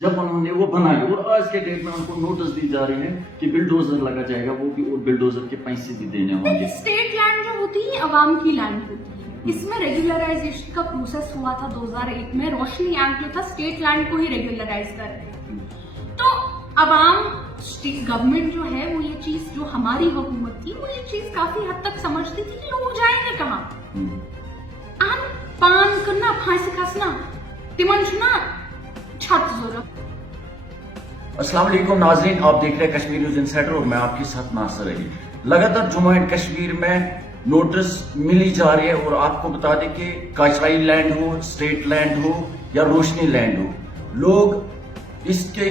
जब उन्होंने वो बनाया और आज के डेट में उनको नोटिस दी जा रही है कि बिल्डोजर लगा जाएगा, वो भी और बिल्डोजर के पैसे भी देने होंगे। स्टेट लैंड जो होती है अवाम की लैंड होती है। इसमें रेगुलराइजेशन का प्रोसेस हुआ था 2001 में। रोशनी एक्ट जो था स्टेट लैंड को ही रेगुलराइज कर रहे थे। तो अवाम गवर्नमेंट जो है वो ये चीज, जो हमारी हुकूमत थी वो ये चीज काफी हद तक समझती थी कि लोग जाएंगे कहाँ। आन पान करना फांसी खासना तिमन छुना छत जरूरत। अस्सलाम वालेकुम नाजरीन, आप देख रहे हैं कश्मीर न्यूज इनसाइडर और मैं आपके साथ नासिर अली। लगातार जम्मू एंड कश्मीर में नोटिस मिली जा रही है और आपको बता दें कि काचराई लैंड हो, स्टेट लैंड हो या रोशनी लैंड हो, लोग इसके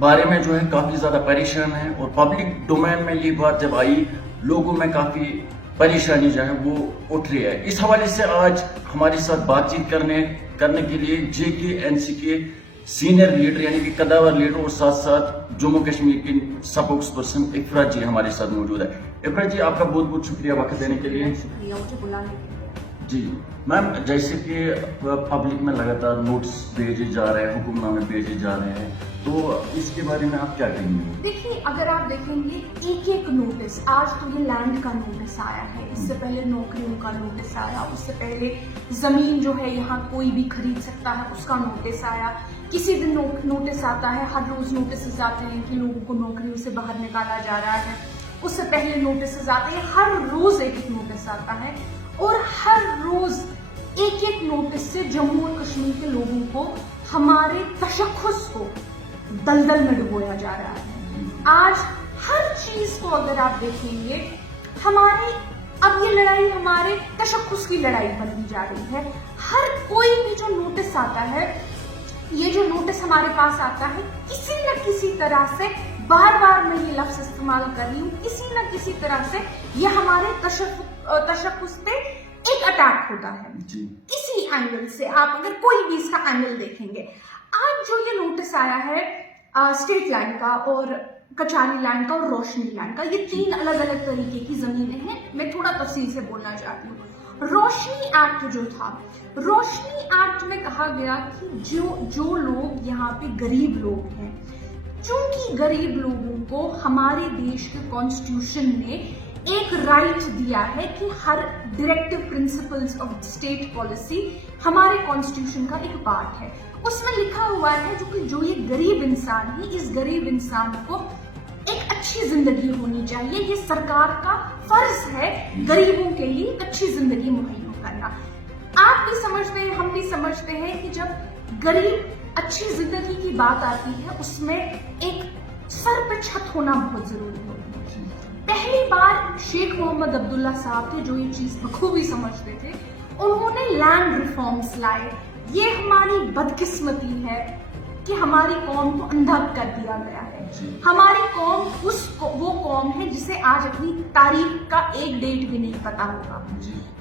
बारे में जो है काफी ज्यादा परेशान है और पब्लिक डोमेन में ये बात जब आई, लोगों में काफी परेशानी जो है वो उठ रही है। इस हवाले से आज हमारे साथ बातचीत करने के लिए JKNC के सीनियर लीडर यानी कि कदावर लीडर और साथ साथ जम्मू कश्मीर की स्पोक्स पर्सन इफ्रा जी हमारे साथ मौजूद है। इफ्रा जी, आपका बहुत बहुत शुक्रिया वक्त देने के लिए। शुक्रिया मुझे बुलाने के लिए। जी मैम, जैसे कि पब्लिक में लगातार नोट्स भेजे जा रहे हैं, हुक्मनामे भेजे जा रहे हैं, तो इसके बारे में आप क्या कहेंगे? देखिए, अगर आप देखेंगे एक एक नोटिस, आज तो ये लैंड का नोटिस आया है, इससे पहले नौकरियों का नोटिस आया, उससे पहले जमीन जो है यहाँ कोई भी खरीद सकता है उसका नोटिस आया, किसी दिन नोटिस आता है, हर रोज नोटिस आते हैं कि लोगों को नौकरियों से बाहर निकाला जा रहा है, उससे पहले नोटिस आते हैं, हर रोज एक एक नोटिस आता है और हर रोज एक एक नोटिस से जम्मू और कश्मीर के लोगों को, हमारे तशख्खुस को दलदल में डुबोया जा रहा है। आज हर चीज को अगर आप देखेंगे, हमारी अब ये लड़ाई हमारे तशख्खुस की लड़ाई बनती जा रही है। हर कोई भी जो नोटिस आता है, ये जो नोटिस हमारे पास आता है, किसी न किसी तरह से, बार बार मैं ये लफ्ज इस्तेमाल कर रही हूँ, किसी न किसी तरह से ये हमारे तशख्खुस पे एक अटैक होता है किसी एंगल से। आप अगर कोई भी इसका एंगल देखेंगे, आज जो ये नोटिस आया है स्टेट लैंड का और कचारी लैंड का और रोशनी लैंड का, ये तीन अलग अलग तरीके की जमीनें हैं। मैं थोड़ा तफसील से बोलना चाहती हूँ। रोशनी एक्ट जो था, रोशनी एक्ट में कहा गया कि जो लोग यहाँ पे गरीब लोग हैं, चूंकि गरीब लोगों को हमारे देश के कॉन्स्टिट्यूशन ने एक राइट दिया है कि हर directive principles of state policy हमारे कॉन्स्टिट्यूशन का एक पार्ट है। उसमें लिखा हुआ है जो ये गरीब इंसान है, इस गरीब इंसान को एक अच्छी जिंदगी होनी चाहिए। ये सरकार का फर्ज है गरीबों के लिए एक अच्छी जिंदगी मुहैया करना। आप भी समझते हैं, हम भी समझते हैं कि जब गरीब अच्छी जिंदगी की बात आती है, उसमें एक सर पे छत होना बहुत जरूरी होती है। पहली बार शेख मोहम्मद अब्दुल्ला साहब थे जो ये चीज बखूबी समझते थे, उन्होंने लैंड रिफॉर्म्स लाए। ये हमारी बदकिस्मती है कि हमारी कौम को अंधा कर दिया गया है। हमारी कौम वो कौम है जिसे आज अपनी तारीख का एक डेट भी नहीं पता होगा।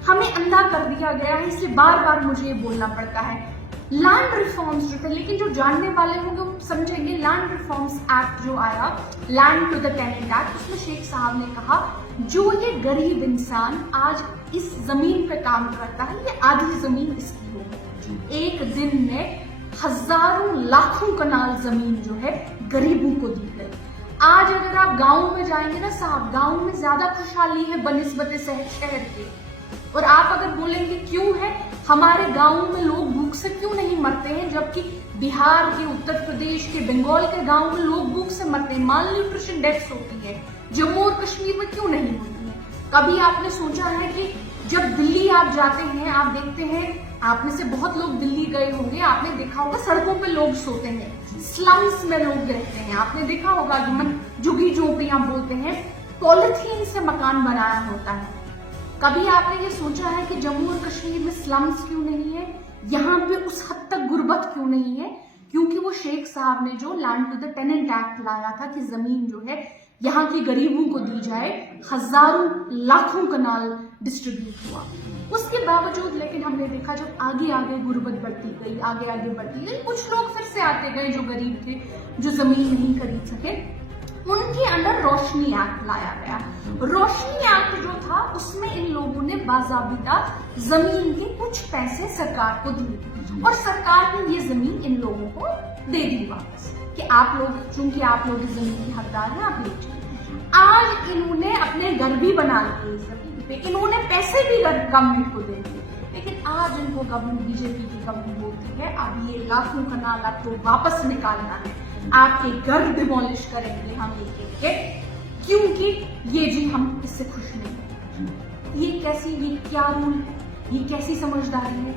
हमें अंधा कर दिया गया है, इसलिए बार बार मुझे ये बोलना पड़ता है। लैंड रिफॉर्म्स जो थे, लेकिन जो जानने वाले होंगे वो समझेंगे, लैंड रिफॉर्म्स एक्ट जो आया, land to the tenant act, उसमें शेख साहब ने कहा जो ये गरीब इंसान आज इस जमीन पे काम करता है, ये आधी जमीन इसकी होगी। एक दिन में हजारों लाखों कनाल जमीन जो है गरीबों को दी गई। आज अगर आप गाँव में जाएंगे ना साहब, गाँव में ज्यादा खुशहाली है बनिस्बत शहर के। और आप अगर बोलेंगे क्यों है, हमारे गाँव में लोग भूख से क्यों नहीं मरते हैं, जबकि बिहार के, उत्तर प्रदेश के, बंगाल के गाँव में लोग भूख से मरते हैं, माल न्यूट्रिशन डेथ्स होती है, जम्मू और कश्मीर में क्यों नहीं होती है? कभी आपने सोचा है कि जब दिल्ली आप जाते हैं, आप देखते हैं, आप में से बहुत लोग दिल्ली गए होंगे, आपने देखा होगा सड़कों पे लोग सोते हैं, स्लम्स में लोग रहते हैं, आपने देखा होगा झुग्गी झोपड़ियां बोलते हैं, पॉलिथीन से मकान बनाया होता है। कभी आपने ये सोचा है कि जम्मू और कश्मीर में स्लम्स क्यों नहीं है, यहाँ पे उस हद तक गुर्बत क्यों नहीं है? क्योंकि वो शेख साहब ने जो land to the tenant act लाया था कि जमीन जो है यहाँ की गरीबों को दी जाए, हजारों लाखों कनाल डिस्ट्रीब्यूट हुआ। उसके बावजूद लेकिन हमने देखा जब आगे आगे गुर्बत बढ़ती गई, आगे आगे बढ़ती गई, कुछ लोग फिर से आते गए जो गरीब थे, जो जमीन नहीं खरीद सके, उनके अंदर रोशनी एक्ट लाया गया। रोशनी एक्ट जो था उसमें इन लोगों ने बाज़ाबिता जमीन के कुछ पैसे सरकार को दिए और सरकार ने ये जमीन इन लोगों को दे दी वापस कि आप लोग, चूंकि आप लोग इस जमीन के हकदार हैं, आप लीजिए। आज इन्होंने अपने घर भी बना लिए इस जमीन पे, इन्होंने पैसे भी गवर्नमेंट को दे दिए, लेकिन आज इनको गवर्नमेंट, बीजेपी की गवर्नमेंट बोलती है अब ये लाखों का नाला तो वापस निकालना है, आपके घर डिमोलिश करेंगे हम एक एक, क्योंकि ये जी हम इससे खुश नहीं है। ये कैसी, ये क्या रूल है, ये कैसी समझदारी है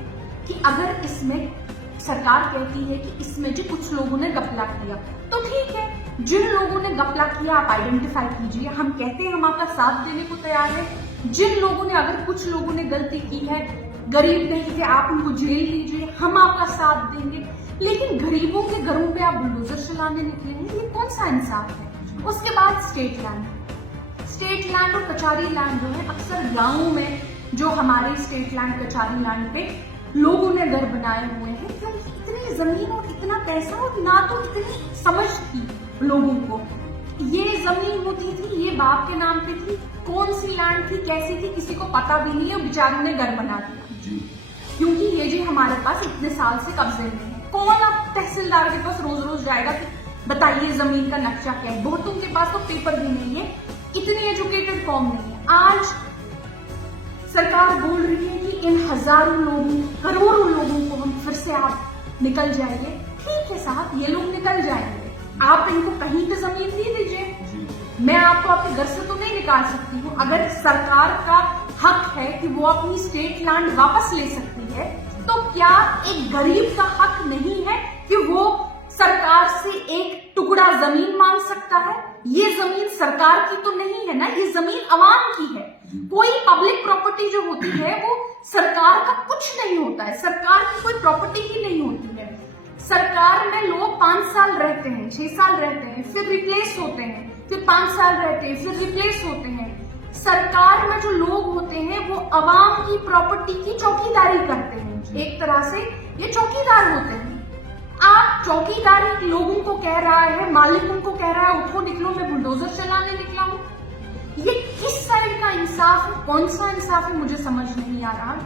कि अगर इसमें सरकार कहती है कि इसमें जो कुछ लोगों ने घपला किया, तो ठीक है, जिन लोगों ने घपला किया आप आइडेंटिफाई कीजिए, हम कहते हैं हम आपका साथ देने को तैयार है। जिन लोगों ने, अगर कुछ लोगों ने गलती की है, गरीब नहीं थे, आप उनको जेल लीजिए, हम आपका साथ देंगे। लेकिन गरीबों के घरों पे आप बुलडोजर चलाने निकले हैं, ये कौन सा इंसाफ है? उसके बाद स्टेट लैंड और कचारी लैंड जो है, अक्सर गाँवों में जो हमारे स्टेट लैंड, कचारी लैंड पे लोगों ने घर बनाए हुए हैं, क्योंकि इतनी जमीन और इतना पैसा और ना तो इतनी समझ थी लोगों को। ये जमीन होती थी, ये बाप के नाम पे थी, कौन सी लैंड थी, कैसी थी, किसी को पता भी नहीं है, बेचारों ने घर बना दिया क्योंकि ये जी हमारे पास इतने साल से कब्जे में है। कौन अब तहसीलदार के पास रोज रोज जाएगा कि बताइए जमीन का नक्शा क्या है? बहुतों के पास तो पेपर भी नहीं है, इतनी एजुकेटेड कौम नहीं है। आज सरकार बोल रही है कि इन हजारों लोगों, करोड़ों लोगों को हम फिर से आप निकल जाइए। ठीक है साहब, ये लोग निकल जाएंगे, आप इनको कहीं पे जमीन दे दीजिए, मैं आपको आपके घर से तो नहीं निकाल सकती हूँ। अगर सरकार का हक है कि वो अपनी स्टेट लैंड वापस ले सकती है, तो क्या एक गरीब का हक नहीं है कि वो सरकार से एक टुकड़ा जमीन मांग सकता है? ये जमीन सरकार की तो नहीं है ना, ये जमीन अवाम की है। कोई पब्लिक प्रॉपर्टी जो होती है वो सरकार का कुछ नहीं होता है, सरकार की कोई प्रॉपर्टी ही नहीं होती है। सरकार में लोग 5 साल रहते हैं, 6 साल रहते हैं, फिर रिप्लेस होते हैं, फिर 5 साल रहते हैं, फिर रिप्लेस होते हैं। सरकार में जो लोग होते हैं वो अवाम की प्रॉपर्टी की चौकीदारी करते हैं, एक तरह से ये चौकीदार होते हैं। आप चौकीदारी लोगों को कह रहा है, मालिकों को कह रहा है उठो निकलो, मैं बुलडोजर चलाने निकला हूं। ये किस साइड का इंसाफ है, कौन सा इंसाफ है, मुझे समझ नहीं आ रहा।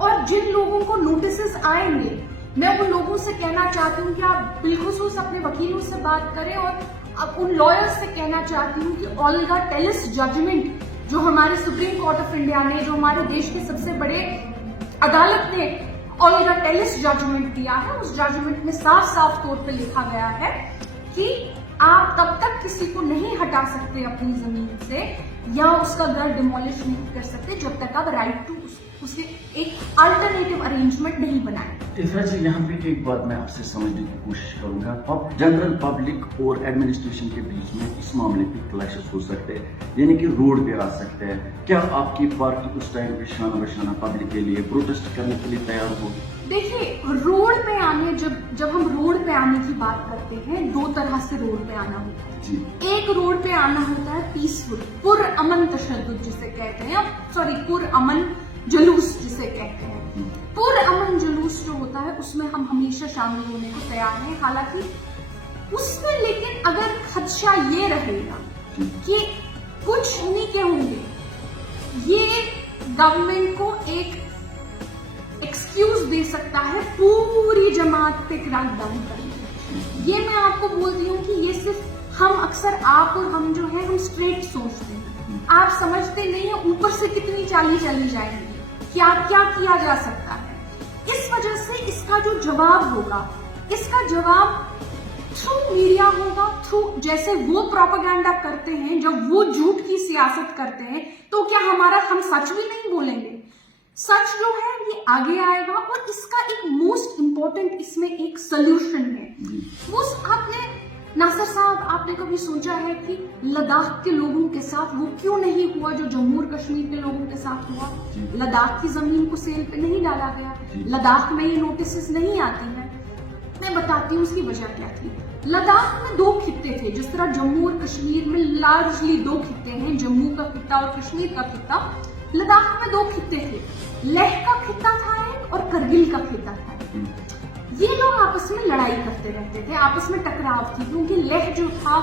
और जिन लोगों को नोटिस आएंगे, मैं उन लोगों से कहना चाहती हूँ कि आप बिलखुसूस अपने वकीलों से बात करें, और अब उन लॉयर्स से कहना चाहती हूँ कि ओल्गा टेलिस जजमेंट जो हमारे सुप्रीम कोर्ट ऑफ इंडिया ने, जो हमारे देश के सबसे बड़े अदालत ने ओल्गा टेलिस जजमेंट दिया है, उस जजमेंट में साफ साफ तौर पे लिखा गया है कि आप तब तक किसी को नहीं हटा सकते अपनी जमीन से या उसका घर डिमोलिश नहीं कर सकते जब तक आप राइट टू उसे एक अल्टरनेटिव अरेंजमेंट नहीं बनाए। इधर से यहाँ पे एक बात मैं आपसे समझने की कोशिश करूंगा, जनरल पब्लिक और एडमिनिस्ट्रेशन के बीच में इस मामले पे क्लैशेस हो सकते हैं, यानी कि रोड पे आ सकते हैं। क्या आपकी पार्टी उस टाइम पे शाना बशाना पब्लिक के लिए प्रोटेस्ट करने के लिए तैयार होगी? देखिए, रोड पे आने, जब हम रोड पे आने की बात करते हैं, 2 तरह से रोड पे आना होता है जी। एक रोड पे आना होता है पीसफुल, पुरअमन तशद्दुद जिसे कहते हैं, सॉरी पुरअमन जुलूस जिसे कहते हैं। पुरअमन जुलूस जो होता है उसमें हम हमेशा शामिल होने को तैयार हैं। हालांकि उसमें लेकिन अगर खदशा ये रहेगा कि कुछ नहीं के होंगे, ये गवर्नमेंट को एक एक्सक्यूज दे सकता है पूरी जमात पे क्रैकडाउन करने। ये मैं आपको बोलती हूँ कि ये सिर्फ हम, अक्सर आप और हम जो है, हम स्ट्रेट सोचते हैं, आप समझते नहीं है ऊपर से कितनी चाली चली जाएगी, क्या क्या किया जा सकता है। इस वजह से इसका जो जवाब होगा, इसका जवाब थ्रू मीडिया होगा, थ्रू जैसे वो प्रोपेगेंडा करते हैं, जब वो झूठ की सियासत करते हैं, तो क्या हम सच भी नहीं बोलेंगे? सच जो है ये आगे आएगा, और इसका एक मोस्ट इम्पोर्टेंट इसमें एक सोल्यूशन है। वो आपने, नासिर साहब, आपने कभी सोचा है कि लद्दाख के लोगों के साथ वो क्यों नहीं हुआ जो जम्मू और कश्मीर के लोगों के साथ हुआ? लद्दाख की जमीन को सेल पे नहीं डाला गया, लद्दाख में ये नोटिस नहीं आती है। मैं बताती हूँ उसकी वजह क्या थी। लद्दाख में 2 खित्ते थे, जिस तरह जम्मू और कश्मीर में लार्जली 2 खित्ते हैं, जम्मू का खित्ता और कश्मीर का खित्ता। लद्दाख में 2 खित्ते थे, लेह का खित्ता था और करगिल का खित्ता था। ये लोग आपस में लड़ाई करते रहते थे, आपस में टकराव थी, क्योंकि लेह जो था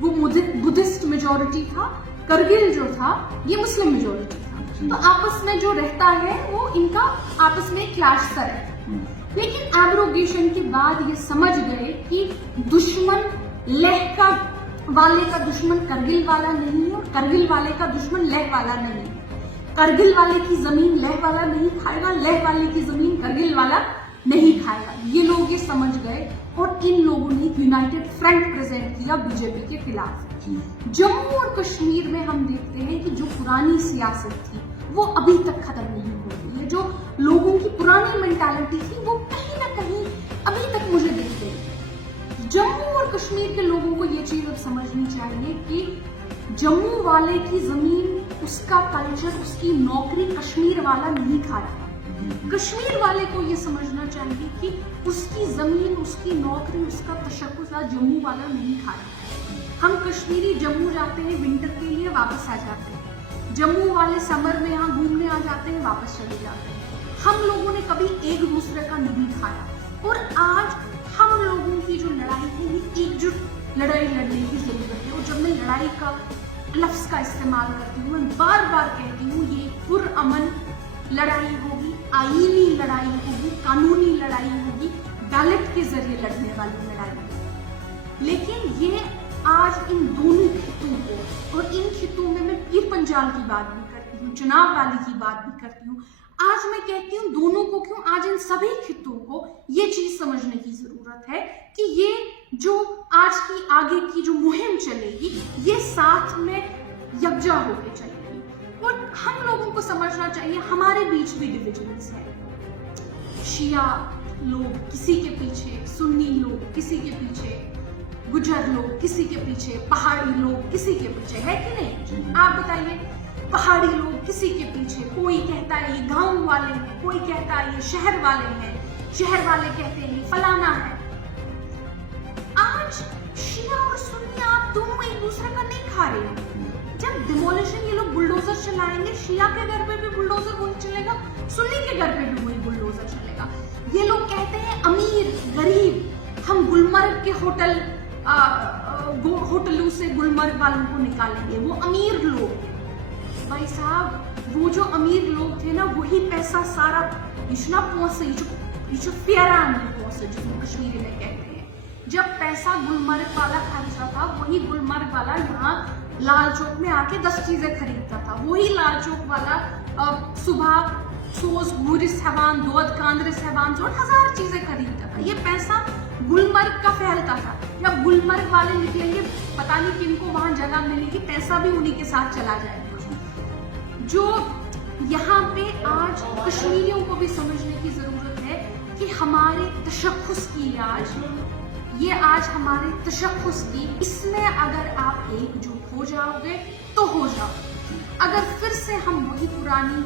वो बुद्धिस्ट मेजोरिटी था, करगिल जो था ये मुस्लिम मेजोरिटी था। तो आपस में जो रहता है वो इनका आपस में क्लैश सा रहता है। लेकिन एब्रोगेशन के बाद ये समझ गए कि दुश्मन लेह का वाले का दुश्मन करगिल वाला नहीं है और करगिल वाले का दुश्मन लेह वाला नहीं है। करगिल वाले की जमीन लेह वाला नहीं खाएगा, लेह वाले की जमीन करगिल वाला नहीं खाएगा। ये लोग ये समझ गए और इन लोगों ने यूनाइटेड फ्रंट प्रेजेंट किया बीजेपी के खिलाफ। जम्मू और कश्मीर में हम देखते हैं कि जो पुरानी सियासत थी वो अभी तक खत्म नहीं हो रही है। जो लोगों की पुरानी मेंटालिटी थी वो कहीं ना कहीं अभी तक मुझे दिख रही है। जम्मू और कश्मीर के लोगों को ये चीज अब समझनी चाहिए कि जम्मू वाले की जमीन, उसका कल्चर, उसकी नौकरी कश्मीर वाला नहीं खा रहा। कश्मीर वाले को ये समझना चाहिए कि उसकी जमीन, उसकी नौकरी, उसका तशक्कुस जम्मू वाला नहीं खा रहा। हम कश्मीरी जम्मू जाते हैं विंटर के लिए, वापस आ जाते हैं। जम्मू वाले समर में यहाँ घूमने आ जाते हैं, वापस चले जाते हैं। हम लोगों ने कभी एक दूसरे का नहीं खाया और आज हम लोगों की जो लड़ाई है ये एकजुट लड़ाई लड़ने की जरूरत है। और जब मैं लड़ाई का लफ्ज का इस्तेमाल करती हूँ, मैं बार बार कहती हूँ ये पुरअमन लड़ाई होगी, आईनी लड़ाई होगी, कानूनी लड़ाई होगी, बैलेट के जरिए लड़ने वाली लड़ाई होगी। लेकिन ये आज इन दोनों खितों को, और इन खितों में मैं पीर पंजाल की बात भी करती हूँ, चुनाव वाली की बात भी करती हूँ, आज मैं कहती हूँ दोनों को क्यों, आज इन सभी खितों को ये चीज समझने की जरूरत है कि ये जो आज की आगे की जो मुहिम चलेगी ये साथ में यकजा होकर चलेगी। और हम लोगों को समझना चाहिए हमारे बीच भी डिविजन्स है। शिया लोग किसी के पीछे, सुन्नी लोग किसी के पीछे, गुजर लोग किसी के पीछे, पहाड़ी लोग किसी के पीछे, है कि नहीं? आप बताइए, पहाड़ी लोग किसी के पीछे, कोई कहता है ये गांव वाले हैं, कोई कहता है ये शहर वाले हैं, शहर वाले कहते हैं ये फलाना है। आज शिया और सुन्नी आप दोनों एक दूसरे का नहीं खा रहे हैं। जब डिमोलिशन ये लोग बुलडोजर चलाएंगे, शिया के घर पे भी बुलडोजर वही चलेगा, सुन्नी के घर पे भी वही बुलडोजर चलेगा। ये लोग कहते हैं अमीर गरीब, हम गुलमर्ग के होटलों से गुलमर्ग वालों को निकालेंगे, वो अमीर लोग। भाई साहब, वो जो अमीर लोग थे ना, वही पैसा सारा इतना पहुंचे, जो प्यारा नहीं पहुंचे, जिसको कश्मीरी में कहते हैं। जब पैसा गुलमर्ग वाला खर्चा था, वही गुलमर्ग वाला यहाँ लाल चौक में आके 10 चीजें खरीदता था। वही लाल चौक वाला सुबह सोस भूरी सहबान, दूध कांदरे सहबान, जो 1000 चीजें खरीदता था। ये पैसा गुलमर्ग का फैलता था। जब गुलमर्ग वाले निकलेंगे, पता नहीं किनको वहां जगह मिलेगी, पैसा भी उन्हीं के साथ चला जाएगा। जो यहाँ पे आज कश्मीरियों को भी समझने की जरूरत है कि हमारे तशख्खुस की आज हमारे तशख्खुस की, इसमें अगर आप एकजुट हो जाओगे तो हो जाओगे। अगर फिर से हम वही पुरानी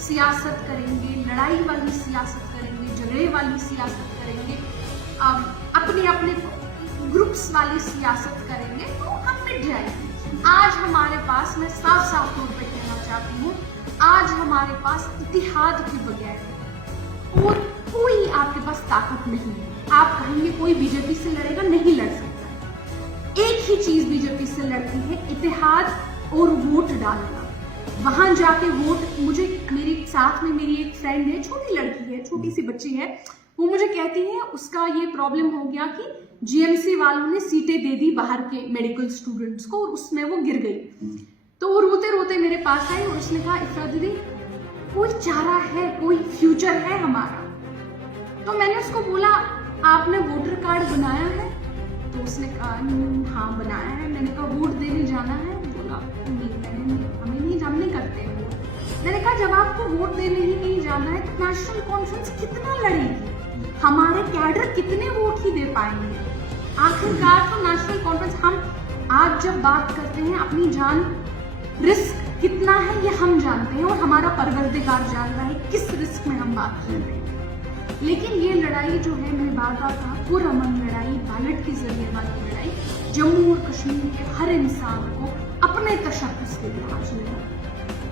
सियासत करेंगे, लड़ाई वाली सियासत करेंगे, झगड़े वाली सियासत करेंगे, अपने अपने ग्रुप्स वाली सियासत करेंगे, तो हम मिट जाएंगे। आज हमारे पास, मैं साफ साफ तौर पे कहना चाहती हूँ, आज हमारे पास इतिहाद के बगैर और कोई आपके पास ताकत नहीं है। आप कहेंगे कोई बीजेपी से लड़ेगा, नहीं लड़ सकता। एक ही चीज बीजेपी से लड़ती है, इतिहाद और वोट डालना। वहां जाके वोट, मुझे मेरे साथ में मेरी एक फ्रेंड है, छोटी लड़की है, छोटी सी बच्ची है, वो मुझे कहती है उसका ये प्रॉब्लम हो गया कि जीएमसी वालों ने सीटें दे दी बाहर के मेडिकल स्टूडेंट्स को और उसमें वो गिर गई। तो वो रोते रोते मेरे पास आई और उसने कहा, इफ्रा दीदी कोई चारा है, कोई फ्यूचर है हमारा? तो मैंने उसको बोला, आपने वोटर कार्ड बनाया है? तो उसने कहा हाँ बनाया है। मैंने कहा वोट देने जाना है? बोला नहीं, हम नहीं करते हैं वोट। मैंने कहा जब आपको वोट देने ही नहीं जाना है तो नेशनल कॉन्फ्रेंस कितना लड़ेगी? हमारे कैडर कितने वोट ही दे पाएंगे? आखिरकार तो नेशनल कॉन्फ्रेंस, हम आज जब बात करते हैं अपनी जान, रिस्क कितना है ये हम जानते हैं और हमारा परवरदिगार जान रहा है किस रिस्क में हम बात कर रहे हैं। लेकिन ये लड़ाई जो है, मैंने बार बार कहा, पुरअमन लड़ाई, बैलेट के जरिए वाली लड़ाई, जम्मू और कश्मीर के हर इंसान को अपने तशख्खुस के लिहाज में।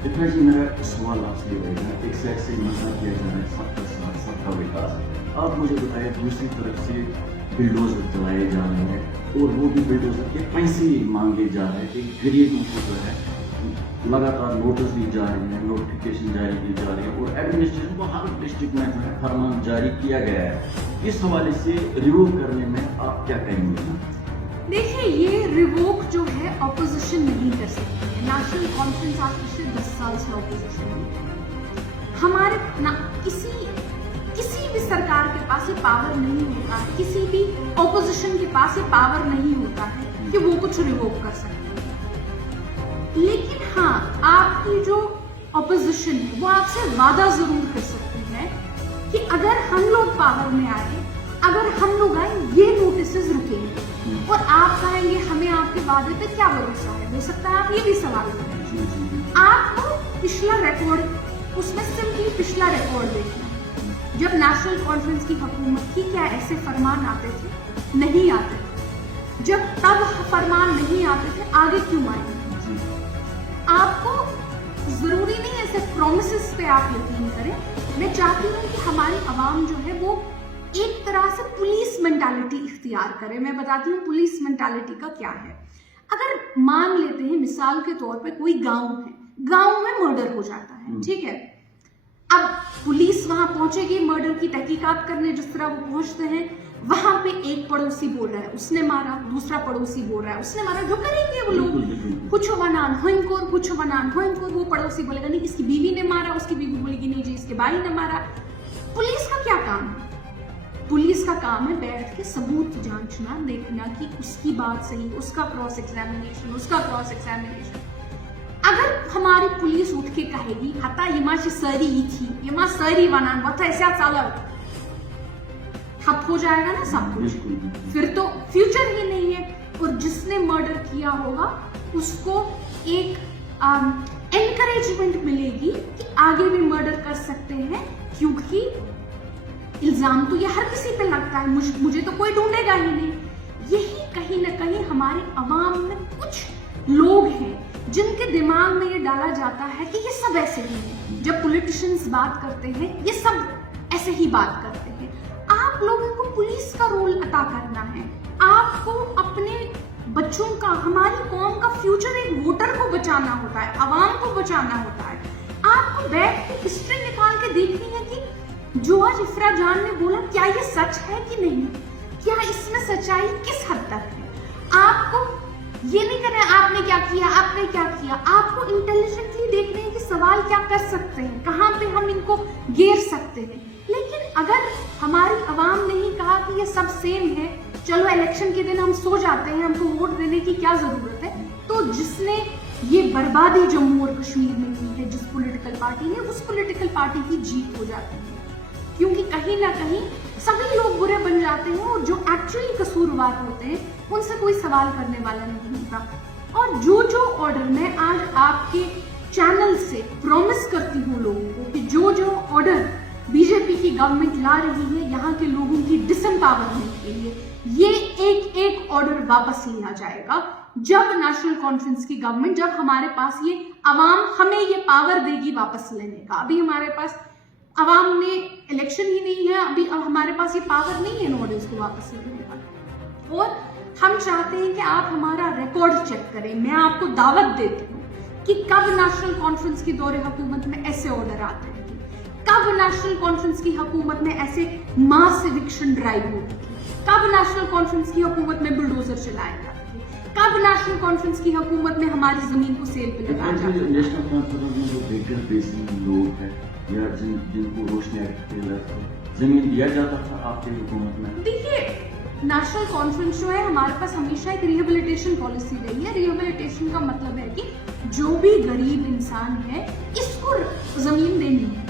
इतना जी मेरा सवाल आपसे रहेगा, एक साइड से मसला किया जा रहा है सबका साथ सबका विकास, आप मुझे बताएं दूसरी तरफ से बिल्डोजर चलाए जा रहे हैं और वो भी बिल्डोजर के पैसे मांगे जा रहे हैं कि गरीबों को जो है लगातार नोटिस दी जा रही है, नोटिफिकेशन जारी की जा रही है और एडमिनिस्ट्रेशन को हर डिस्ट्रिक्ट में जो है फरमान जारी किया गया है। इस हवाले से रिवोक करने में आप क्या कहेंगे? देखिए, ये रिवोक जो है ऑपोजिशन नहीं कर सकती है। नेशनल कॉन्फ्रेंस आज पिछले 10 साल से ऑपोजिशन में है। हमारे ना किसी भी सरकार के पास ये पावर नहीं होता है, किसी भी ऑपोजिशन के पास ये पावर नहीं होता है कि वो कुछ रिवोक कर सकते हैं। लेकिन हाँ, आपकी जो ऑपोजिशन है वो आपसे वादा जरूर कर सकती है कि अगर हम लोग पावर में आए, अगर हम लोग आए, ये नोटिसेस रुकेंगे। और आप कहेंगे हमें आपके वादे पे क्या भरोसा है? हो सकता है आप ये भी सवाल करें। आपको पिछला रिकॉर्ड, उसमें सिंपली पिछला रिकॉर्ड देखना। जब नेशनल कॉन्फ्रेंस की हुकूमत थी, क्या ऐसे फरमान आते थे? नहीं आते थे। जब तब फरमान नहीं आते थे, आगे क्यों आएंगे? आपको जरूरी नहीं ऐसे प्रोमिसेस पे आप यकीन करें। मैं चाहती हूँ कि हमारी आवाम जो है वो एक तरह से पुलिस मेंटालिटी इख्तियार करे। मैं बताती हूँ पुलिस मेंटालिटी का क्या है। अगर मान लेते हैं मिसाल के तौर पे कोई गांव है, गांव में मर्डर हो जाता है, ठीक है। अब पुलिस वहां पहुंचेगी मर्डर की तहकीकात करने, जिस तरह वो पहुंचते हैं। वहां पे एक पड़ोसी बोल रहा है उसने मारा, दूसरा पड़ोसी बोल रहा है उसने मारा। जो करेंगे वो लोग, कुछ वनान होइनकोर, वो पड़ोसी बोलेगा नहीं इसकी बीवी ने मारा, उसकी बीवी बोलेगी नहीं जी इसके भाई ने मारा। पुलिस का क्या काम है? पुलिस का काम है बैठ के सबूत जांचना, देखना कि उसकी बात सही, उसका क्रॉस एग्जामिनेशन। अगर हमारी पुलिस उठ के कहेगी हता यमाची सरी ही थी, यमा सरी वनान वथा ऐसा चाला, ठप हो जाएगा ना सब कुछ। फिर तो फ्यूचर ही नहीं है। और जिसने मर्डर किया होगा उसको एक एनकरेजमेंट मिलेगी कि आगे भी मर्डर कर सकते हैं, क्योंकि इल्जाम तो ये हर किसी पे लगता है, मुझे तो कोई ढूंढेगा ही नहीं। यही कहीं ना कहीं हमारे अवाम में कुछ लोग हैं जिनके दिमाग में ये डाला जाता है कि ये सब ऐसे ही है। जब पॉलिटिशियंस बात करते हैं ये सब ऐसे ही बात करते हैं। आप लोगों को पुलिस का रोल अदा करना है। आपको अपने बच्चों का, हमारी कौम का फ्यूचर, एक वोटर को बचाना होता है, अवाम को बचाना होता है। आपको बैठ के हिस्ट्री निकाल के देखनी है कि जो आज इफ्रा जान ने बोला क्या ये सच है कि नहीं, क्या इसमें सच्चाई किस हद तक है। आपको ये नहीं करना है आपने क्या किया, आपने क्या किया। आपको इंटेलिजेंटली देखना है कि सवाल क्या कर सकते हैं, कहाँ पे हम इनको घेर सकते हैं। लेकिन अगर हमारी आवाम ने ही कहा कि ये सब सेम है, चलो इलेक्शन के दिन हम सो जाते हैं, हमको वोट देने की क्या जरूरत है, तो जिसने ये बर्बादी जम्मू और कश्मीर में की है, जिस पॉलिटिकल पार्टी ने, उस पॉलिटिकल पार्टी की जीत हो जाती है। क्योंकि कहीं ना कहीं सभी लोग बुरे बन जाते हैं और जो एक्चुअली कसूरवार होते हैं उनसे कोई सवाल करने वाला नहीं होता। और जो ऑर्डर मैं आज आपके चैनल से प्रॉमिस करती हूँ लोगों को कि जो ऑर्डर बीजेपी की गवर्नमेंट ला रही है यहाँ के लोगों की डिसएम्पावरमेंट के लिए, ये एक ऑर्डर वापस लिया जाएगा। जब नेशनल कॉन्फ्रेंस की गवर्नमेंट, जब हमारे पास ये अवाम हमें ये पावर देगी वापस लेने का। अभी हमारे पास अवाम ने इलेक्शन ही नहीं है, अभी अब हमारे पास ये पावर नहीं है इन ऑर्डर्स को वापस लेने का। और हम चाहते हैं कि आप हमारा रिकॉर्ड चेक करें। मैं आपको दावत देती हूँ कि कब नेशनल कॉन्फ्रेंस की दौरे हुकूमत में ऐसे ऑर्डर आते हैं, कब नेशनल कॉन्फ्रेंस की हुकूमत में ऐसे मास इविक्शन ड्राइव होती थी, कब नेशनल कॉन्फ्रेंस की हुकूमत में बुलडोजर चलाए जाते थे, कब नेशनल कॉन्फ्रेंस की हुकूमत में हमारी जमीन को सेल पे लगाया जाता है। नेशनल कॉन्फ्रेंस में जो बेघर बेसी लोग हैं या जिनको रोशनी एक्ट के तहत जमीन दिया जाता था आपकी हुकूमत में? देखिए, नेशनल कॉन्फ्रेंस जो है हमारे पास हमेशा एक रिहेबिलिटेशन पॉलिसी रही है। रिहेबिलिटेशन का मतलब है कि जो भी गरीब इंसान है इसको जमीन देनी है।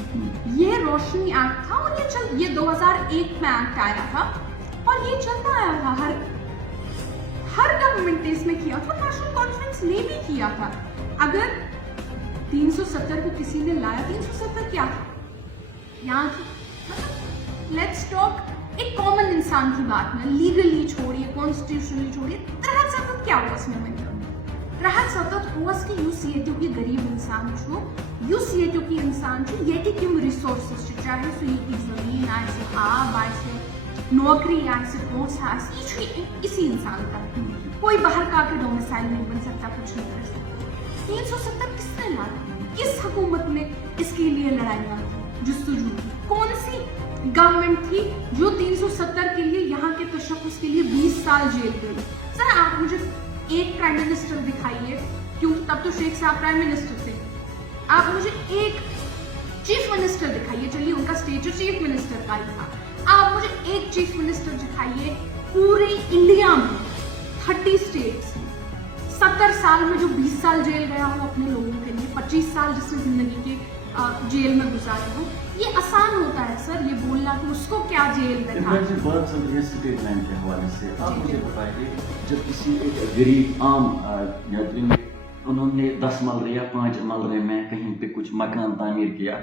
ये रोशनी एक्ट था और ये 2001 में एक्ट आया था और ये चलता आया था। हर गवर्नमेंट ने इसमें किया था, नेशनल कॉन्फ्रेंस ने भी किया था। अगर 370 को किसी ने लाया, 370 क्या था यहाँ की, लेट्स टॉक एक कॉमन इंसान की बात में, लीगली छोड़िए, कॉन्स्टिट्यूशनली छोड़िए, राहत सतत क्या हुआ इस मोमेंट में? राहत सतत हुआ कि यूसीएटू की गरीब इंसान छो, यूसीएटू की इंसान छो, ये कि किम रिसोर्सेस चाहे सो ये जमीन आए से आब आए से नौकरी आए से पोस्ट आए से इसी इंसान का कोई बाहर का के डोमिसाइल नहीं बन सकता, कुछ नहीं कर सकता। 370 किसने लाया? किस हुकूमत ने इसके लिए लड़ाइयाँ जुस्तजू की? कौन सी गवर्नमेंट थी जो 370 के लिए यहाँ के तशख्खुस के लिए 20 साल जेल गई? सर आप मुझे एक प्राइम मिनिस्टर दिखाइए, क्यों तब तो शेख साहब प्राइम मिनिस्टर थे। आप मुझे एक चीफ मिनिस्टर दिखाइए, चलिए उनका स्टेचर चीफ मिनिस्टर का ही था। आप मुझे एक चीफ मिनिस्टर दिखाइए पूरे इंडिया में 30 स्टेट्स 70 साल में जो 20 साल जेल गया हो अपने लोगों के लिए, 25 साल जिसने जिंदगी के जेल में गुजारे हो। ये आसान होता है सर ये बोलना कि उसको क्या जेल में था। बात चल रही है स्टेट लैंड के हवाले से, आप मुझे बताइए जब किसी एक गरीब आम यात्री ने उन्होंने 10 मलरे या 5 मलरे में कहीं पे कुछ मकान तामीर किया,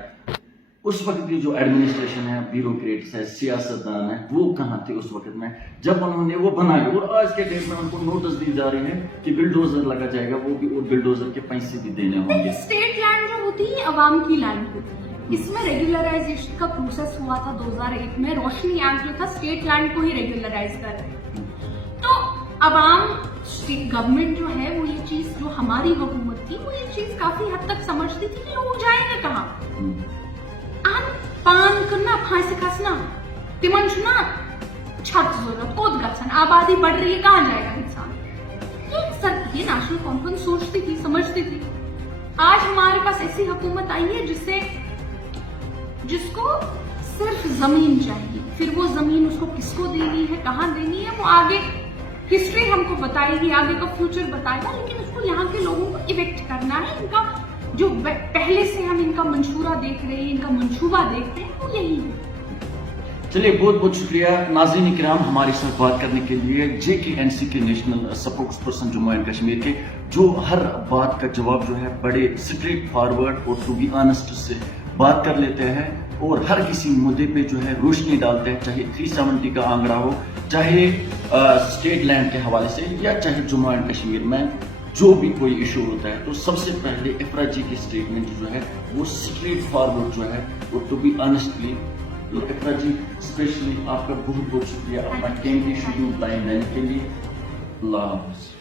उस वक्त की जो एडमिनिस्ट्रेशन है, ब्यूरोक्रेट्स है, सियासतदान है, वो कहाँ थे उस वक्त में जब उन्होंने वो बनाए? और आज के डेट में उनको नोटिस दी जा रही है कि बिल्डोजर लगा जाएगा, वो भी और बिल्डोजर के पैसे भी देने होंगे। स्टेट लैंड जो होती है अवाम की लैंड होती है। इसमें रेगुलराइजेशन का प्रोसेस हुआ था 2001 में। रोशनी एक्ट जो था स्टेट लैंड को ही रेगुलराइज कर रहे थे। तो अवाम गवर्नमेंट जो है वो ये चीज, जो हमारी हुकूमत थी वो ये चीज काफी हद तक समझती थी कि लोग जाएंगे कहाँ। पान करना फांसी कसना तिमन छुना छत जरूरत कोद गसन, आबादी बढ़ रही है कहाँ जाएगा इंसान। ये नेशनल कॉन्फ्रेंस सोचती थी, समझती थी। आज हमारे पास ऐसी हुकूमत आई है जिसको सिर्फ जमीन चाहिए, फिर वो जमीन उसको किसको देनी है, कहाँ देनी है, वो आगे हिस्ट्री हमको बताएगी, आगे का फ्यूचर बताएगा। लेकिन उसको यहाँ के लोगों को इवेक्ट करना है। इनका जो पहले से हम इनका मंशूरा देख रहे हैं, इनका मंशूबा देख रहे हैं, वो यही है। चलिए बहुत बहुत शुक्रिया नाज़रीन किराम हमारे साथ बात करने के लिए। JKNC के national spokes person Jammu and Kashmir के, जो हर बात का जवाब जो है बड़े स्ट्रेट फॉरवर्ड और टू बी ऑनेस्ट से बात कर लेते हैं और हर किसी मुद्दे पे जो है रोशनी डालते हैं, चाहे 370 का आंकड़ा हो, चाहे स्टेट लैंड के हवाले से, या चाहे जम्मू एंड कश्मीर में जो भी कोई इशू होता है। तो सबसे पहले इफ्रा जी की स्टेटमेंट जो है वो स्ट्रेट फॉरवर्ड जो है वो टू बी ऑनेस्टली। तो इफ्रा जी स्पेशली आपका बहुत बहुत शुक्रिया अपना कीमती शेड्यूल टाइम देने के लिए। अल्लाह हाफ़िज़।